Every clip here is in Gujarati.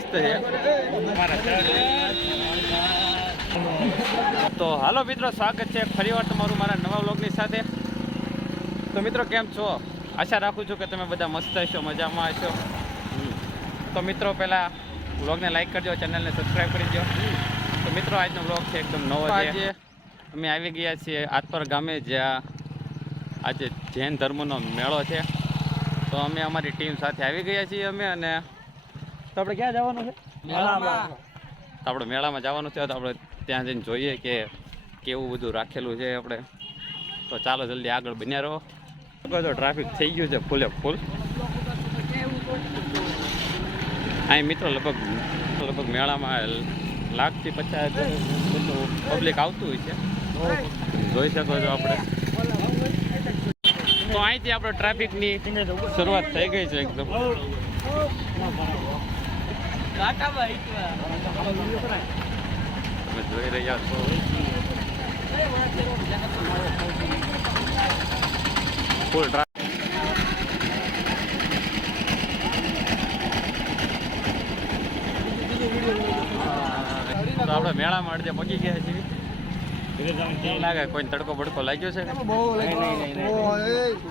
મસ્ત છે. તો હાલો મિત્રો સ્વાગત છે ફરીવાર તમારું મારા નવા વ્લોગની સાથે. તો મિત્રો કેમ છો? આશા રાખું છું કે તમે બધા મસ્ત હશો મજામાં હશો. તો મિત્રો પહેલાં વ્લોગને લાઈક કરજો ચેનલને સબસ્ક્રાઈબ કરી દો. તો મિત્રો આજનો વ્લોગ છે એકદમ નવો આજે અમે આવી ગયા છીએ આતપર ગામે જ્યાં આજે જૈન ધર્મનો મેળો છે. તો અમે અમારી ટીમ સાથે આવી ગયા છીએ અમે અને તો આપણે ક્યાં જવાનું છે? મેળામાં. તો આપણે મેળામાં જવાનું છે તો આપણે ત્યાં જઈને જોઈએ કે કેવું બધું રાખેલું છે આપણે. તો ચાલો જલ્દી આગળ બન્યા રહો. તો ટ્રાફિક થઈ ગયું છે ફૂલે ફૂલ. અહીં મિત્રો લગભગ લગભગ મેળામાં લાખથી પચાસ બધું પબ્લિક આવતું હોય છે. જોઈ શકો છો આપણે. તો અહીંથી આપણે ટ્રાફિકની શરૂઆત થઈ ગઈ છે એકદમ. તમે જોઈ રહ્યા છો. ફૂલ ટ્રાફિક તો આપણે મેળામાં અડધે પહોંચી ગયા છીએ. લાગે? કોઈ તડકો બડકો લાગ્યો છે?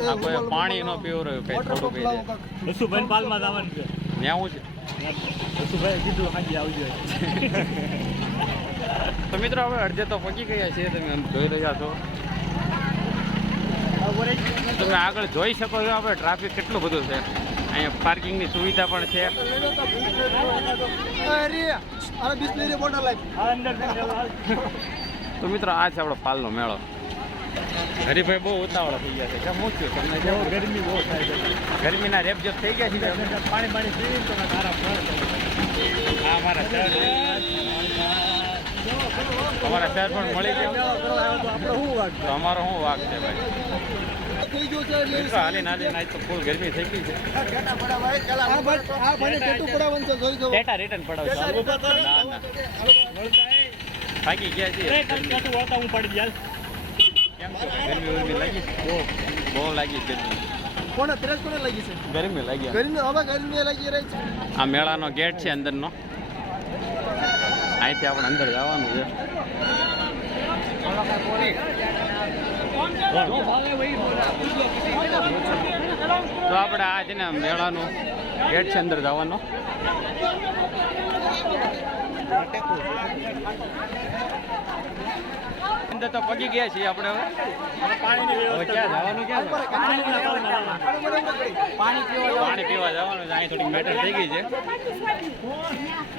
આ કોઈ પાણી નો પીવું રહ્યું કઈ થોડું જાય જસુભાઈ છે. જસુભાઈ કીધું હાજી આવજો તો મિત્રો હવે અડધે તો પહોંચી ગયા છીએ તમે જોઈ રહ્યા છો. તમે આગળ જોઈ શકો છો આપણે ટ્રાફિક કેટલું બધું છે. અહીંયા પાર્કિંગની સુવિધા પણ છે. તો મિત્રો આ છે આપણો પાલનો મેળો. હરીભાઈ બહુ ઉતાવળા થઈ ગયા છે. કેમ હું છું? તમને કેવું ગરમી બહુ થાય છે. ગરમીના રેપ જેપ થઈ ગયા છે. પાણી પાણી પીવી તો સારા ફળ શહેર અમારા શહેર પણ મળી ગયા. આપણે શું વાત તો અમારો શું વાક છે ભાઈ? હાલીને હાલીને આજ તો ફૂલ ગરમી થઈ ગઈ છે. ડેટા રિટર્ન પડાવજો. ના ના. થાકી ગયા છે હું પડી જાય કેમ ગરમી ગરમી લાગી બહુ લાગી ગરમી. કોને ત્રેસ કોને લાગી છે? ગરમી લાગી ગરમી હવે ગરમી લાગી રહી છે. આ મેળાનો ગેટ છે અંદરનો. અહીંથી આપણે અંદર જવાનું છે. તો આપણે આ છે ને મેળાનો ગેટ છે અંદર જવાનો. અંદર તો પગી ગયા છીએ આપણે હવે. ક્યાં જવાનું ક્યાં પાણી પીવા પાણી પીવા જવાનું છે અહીં થોડી મેટર થઈ ગઈ છે.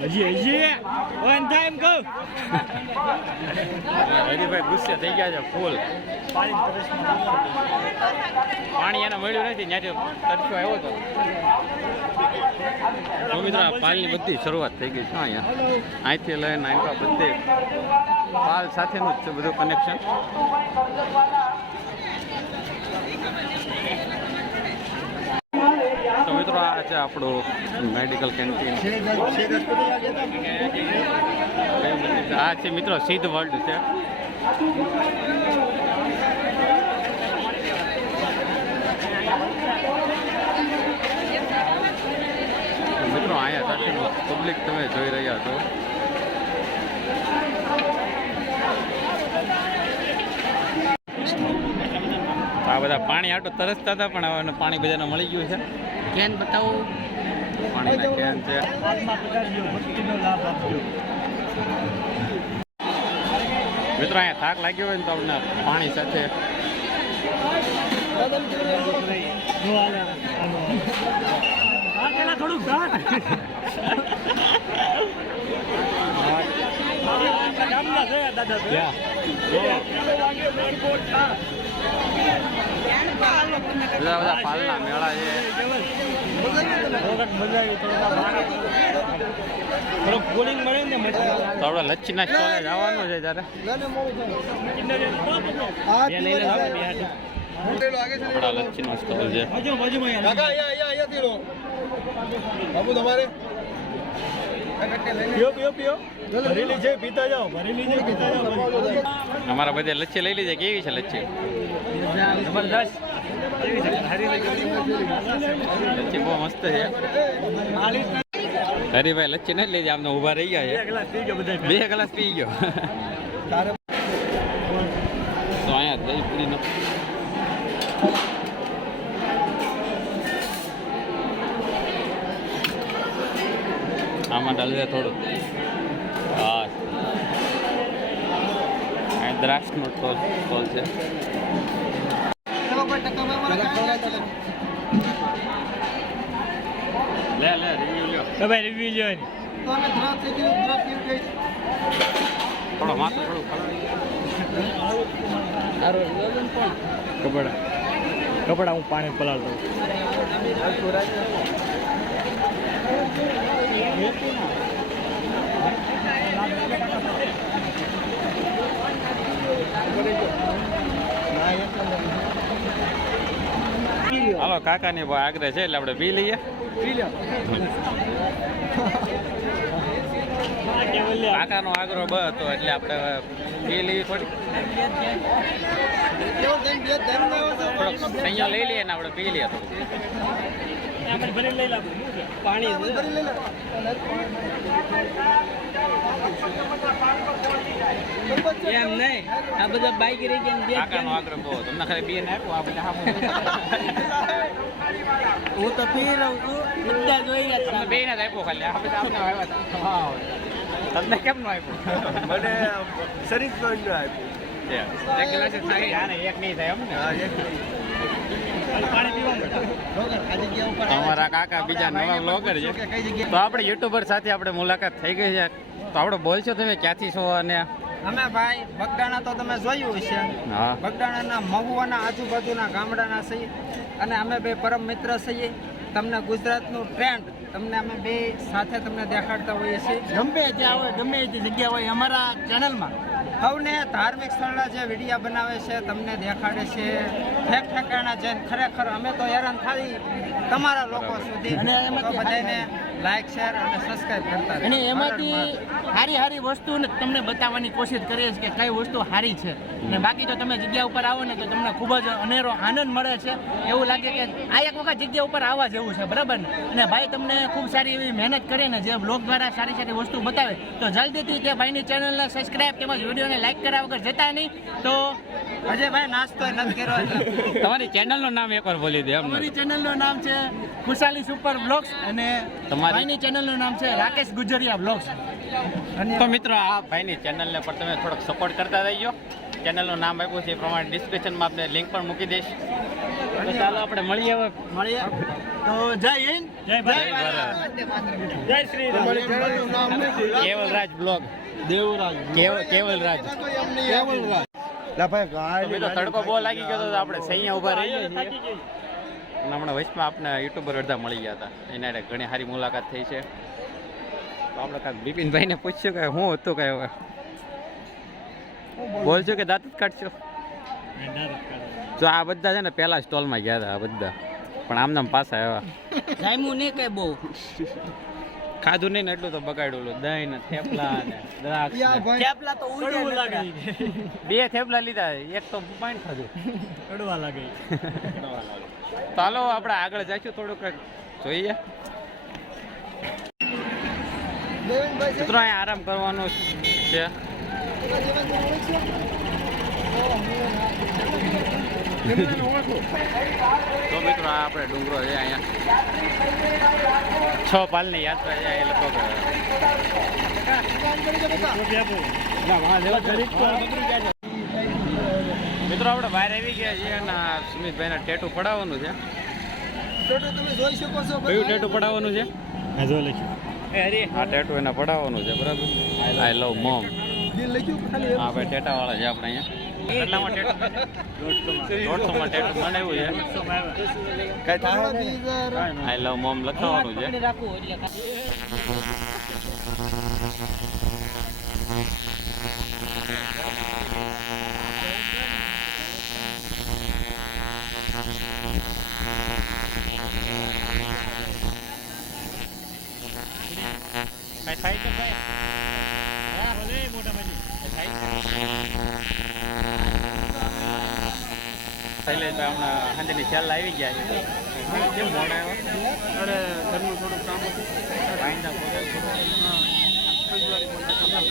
હજી હજી? વન ટાઈમ ગો હરીભાઈ ગુસ્સે થઈ ગયા છે ફૂલ પાણી એને મળ્યું નથી ત્યાંથી તડકો આવ્યો હતો તો. મિત્રો પાલની બધી શરૂઆત થઈ ગઈ છે અહીંયા. અહીંથી લઈને અહીં બધે પાલ સાથેનું જ છે બધું કનેક્શન તો મિત્રો, આ છે આપણું મેડિકલ કેન્ટીન આ છે મિત્રો સિદ્ધ વર્લ્ડ છે. મિત્રો, અહીંયા પબ્લિક તમે જોઈ રહ્યા છો. આ બધા પાણી આટો તરસતા હતા પણ હવે પાણી બધાને મળી ગયું છે. કેન બતાવો? પાણીના કેન છે. મિત્રો અહીંયા થાક લાગ્યો હોય ને તો આપણને પાણી સાથે. દાદા. બધા બધા પાલના મેળા છે ને તો આપણે સ્ટોલે જવાનું છે ત્યારે. આપણા લચ્છીનો સ્ટોલ છે. બાબુ તમારે અમારા બધે લચ્છી લઈ લીધી કેવી છે લચ્છી? જબરદસ્ત. લચ્છી બહુ મસ્ત છે. હરીભાઈ લચ્છી નથી લીધી આમને ઊભા રહી ગયા બે છે ગ્લાસ પી ગયો બે ગ્લાસ પી ગયો. તો અહીંયા દહીં પૂરી આમાં ડાલજે થોડું. હા. દ્રાક્ષનો ટોલ ટોલ છે. તમે રિવ્યુ લ્યો એની. થોડો માથું થોડું કપડા. કપડા હું પાણી પલાળતો હાલો કાકાની આગ્રહ છે એટલે આપણે પી લઈએ. કાકાનો આગ્રહ બ હતો એટલે આપણે પી લઈએ થોડી. સંયો લઈ લઈએ ને આપણે પી લઈએ થોડું પાણી એમ નહીં. આ બધા બાઈક રહી ગયા ને બે કાકાનો આગ્રહ બહુ તમને ખાલી હા હું તો પી રહું છું. બધા જોઈ ગયા તમને આપ્યો ખાલી. આ બધા આપણે આવ્યા હતા. હા. તમને કેમ નો આપ્યો? મને શરીફ નો આપ્યો. એક નહીં થાય એમ ને. હા એક પાણી પીવાનું અમારા કાકા બીજા નવા બ્લોગર છે. તો આપણે યુટ્યુબર સાથે આપણે મુલાકાત થઈ ગઈ છે. તો આપણે બોલશો તમે ક્યાંથી છો અને? અમે ભાઈ બગડાણા તો તમે જોયું હશે. બગડાણાના મહુવાના આજુબાજુના ગામડાના છીએ અને અમે બે પરમ મિત્ર છીએ. તમને ગુજરાતનું ટ્રેન્ડ તમને અમે બે સાથે તમને દેખાડતા હોઈએ છીએ. ગમે ત્યાં હોય ગમે તે જગ્યા હોય અમારા ચેનલમાં સૌને ધાર્મિક સ્થળના જે વિડીયા બનાવે છે તમને દેખાડે છે. ઠેક ઠેકાણા જઈને ખરેખર અમે તો હેરાન થઈ તમારા લોકો સુધી. અને બધાને લાઈક શેર અને સબસ્ક્રાઈબ કરતા અને એમાંથી સારી સારી વસ્તુ તમને બતાવવાની કોશિશ કરીએ છીએ કે કઈ વસ્તુ સારી છે. અને બાકી તો તમે જગ્યા ઉપર આવો ને તો તમને ખૂબ જ અનેરો આનંદ મળે છે. એવું લાગે કે આ એક વખત જગ્યા ઉપર આવવા જેવું છે બરાબર ને? અને ભાઈ તમને ખૂબ સારી એવી મહેનત કરે ને જે બ્લોગ દ્વારા સારી સારી વસ્તુ બતાવે તો જલ્દીથી તે ભાઈની ચેનલને સબસ્ક્રાઈબ તેમજ વિડીયોને લાઈક કર્યા વગર જતા નહીં. તો અજયભાઈ નાસ્તો નથી કર્યો તમારી ચેનલનું નામ એકવાર બોલી દે અમારી ચેનલનું નામ છે ખુશાલી સુપર બ્લોગ્સ અને તમારી? ભાઈની ચેનલનું નામ છે રાકેશ ગુજરિયા બ્લોગ્સ તો મિત્રો આ ભાઈની ચેનલને પણ તમે થોડોક સપોર્ટ કરતા રહીજો. ચેનલનું નામ આપ્યું છે એ પ્રમાણે ડિસ્ક્રિપ્શનમાં આપણે લિંક પણ મૂકી દઈશ. તો ચાલો આપણે મળીએ હવે. મળીએ. તો જય હિન્દ. જય ભારત. જય શ્રી રામ. કેવલરાજ બ્લોગ. દેવરાજ કેવલરાજ. કેવલરાજ. લા ભાઈ તો મિત્રો તડકો બહુ લાગી ગયો તો આપણે સૈયા ઊભા રહીએ છીએ. અને હમણાં વચમાં આપણે યુટ્યુબર અડધા મળી ગયા હતા. એના ઘણી સારી મુલાકાત થઈ છે. આપણે બિપિનભાઈને પૂછ્યું કે હું હતું કઈ હવે? બોલજો કે દાંત જ કાઢશો? જો આ બધા છે ને પહેલા સ્ટોલમાં ગયા હતા આ બધા. પણ આમનામ પાછા આવ્યા. જામ્યું નહીં કઈ બહુ? ખાધું નહીં ને એટલું તો બગાડ્યું ઓલું દહીં ને થેપલા ને દ્રાક્ષ થેપલા તો ઉડવા લાગે બે થેપલા લીધા એક તો પાણી ખાધું. અડવા લાગે ચાલો હાલો આપણે આગળ જઈશું થોડુંક જોઈએ. મિત્રો અહીંયા આરામ કરવાનું છે. તો મિત્રો આ આપણે ડુંગરો છે અહીંયા. છ પાલની યાત્રા છે એ લોકો મિત્રો આપણે બહાર આવી ગયા છીએ અને સુમિતભાઈને ટેટુ પડાવવાનું છે. તમે જોઈ શકો છો કયું ટેટુ પડાવવાનું છે? હા જો લખ્યું. આ ટેટુ એને પડાવવાનું છે બરાબર? I love mom. હા ભાઈ ટેટા? વાળા છે. આપણે અહીંયા આઈ લવ મોમ લખાવાનું છે. શૈલેષભાઈ હમણાં સાંજની સેલ આવી ગયા છે. કેમ મોડા આવ્યા? અરે ઘરનું થોડું કામ હતું.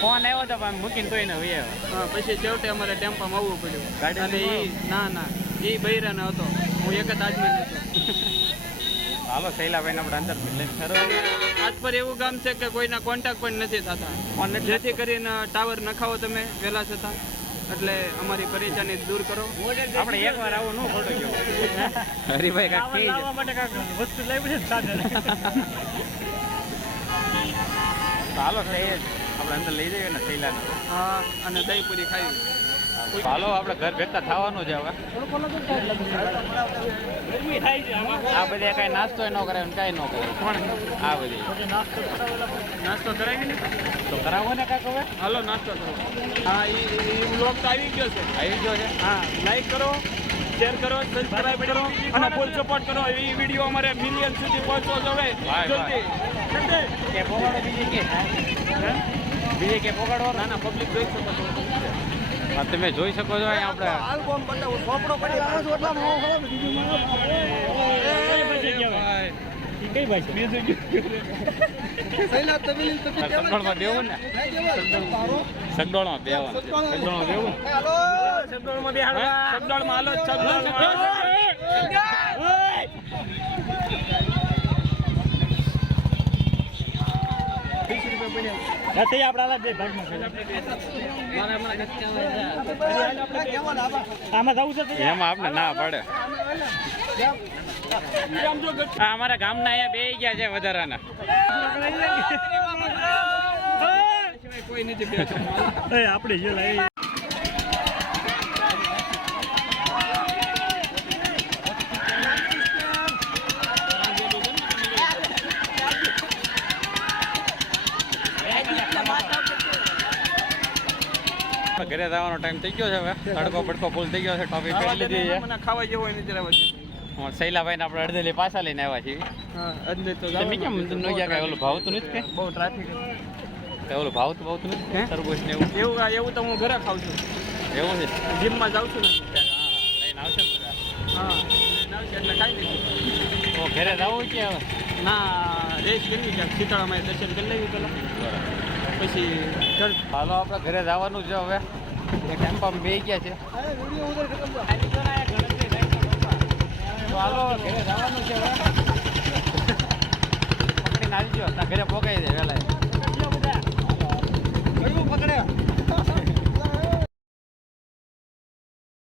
ફોન આવ્યો હતો. પણ મૂકીને તોય ને હોય હા પછી છેવટે અમારે ટેમ્પામાં આવવું પડ્યું. ગાડી અને એ ના ના. એ બૈરાનો હતો. હું એક જ આદમી હતો. હાલો શૈલાભાઈને આપણે અંદર લઈને ફરવા. આજ પર એવું ગામ છે કે કોઈના કોન્ટેક્ટ પણ નથી થતા. ફોન જેથી કરીને ટાવર નખાવો તમે વહેલા છતાં એટલે અમારી પરેશાની દૂર કરો. આપણે એક વાર આવું ન ખોટું કેવું હરીભાઈ કાંઈક માટે જાય. વસ્તુ લાવી તો હાલો ચાલો જ આપણે અંદર લઈ જઈએ ને થેલાને. હા અને દહીં પૂરી ખાવી હાલો આપણે ઘર ભેગતા થવાનું છે હવે. આ બધા કઈ નાસ્તો ન કરે કઈ ન કરે કોણ? આ બધી. નાસ્તો કરાવી તો કરાવો ને કાંઈક હવે. હાલો નાસ્તો કરો. હા એ બ્લોગ તો આવી ગયો છે. આવી ગયો છે? હા લાઈક કરો શેર કરો સબસ્ક્રાઇબ કરો અને ફૂલ સપોર્ટ કરો. એ વીડિયો અમારે મિલિયન સુધી પહોંચવો જોવે જલ્દી. કે પોગાડો બીજી કે? બીજી કે પોગાડો? ના ના પબ્લિક જોઈ શકો છો. તમે જોઈ શકો છો અહીંયા આપણે. સગડોળમાં બેવું હાલો છે એમાં આપણે ના પડે અમારા ગામના અહીંયા બે ગયા છે વધારાના કોઈ નથી બેઠો ઘરે જવાનો ટાઈમ થઈ ગયો છે હવે. તડકો બડકો ફૂલ થઈ ગયો છે ટોપી પહેરી લીધી છે. મને ખાવા જેવો હોય જરા રહેવા શૈલાભાઈ ને આપણે અડધેલી પાછા લઈને આવ્યા છીએ. તો તમે કેમ નો ગયા કાંઈ? ઓલું ભાવતું નથી કે? બહુ ટ્રાફિક કાંઈ ઓલું ભાવતું ભાવતું નથી? તરબૂચ ને એવું? એવું એવું તો હું ઘરે ખાઉં છું. એવું છે? જીમમાં જાઉં છું ને. લઈને આવશે હા એટલે ખાઈ લઈશું ઘરે જવું કે હવે? ના રેસ કરવી ક્યાંક શીતળામાં દર્શન કરી લેવી પેલા પછી ચલ. હાલો, આપણે ઘરે જવાનું છે હવે. એક ટેમ્પામાં બે ગયા છે. હાલો, ઘરે ઘરે પોકાઈ દે વહેલા પકડ્યા?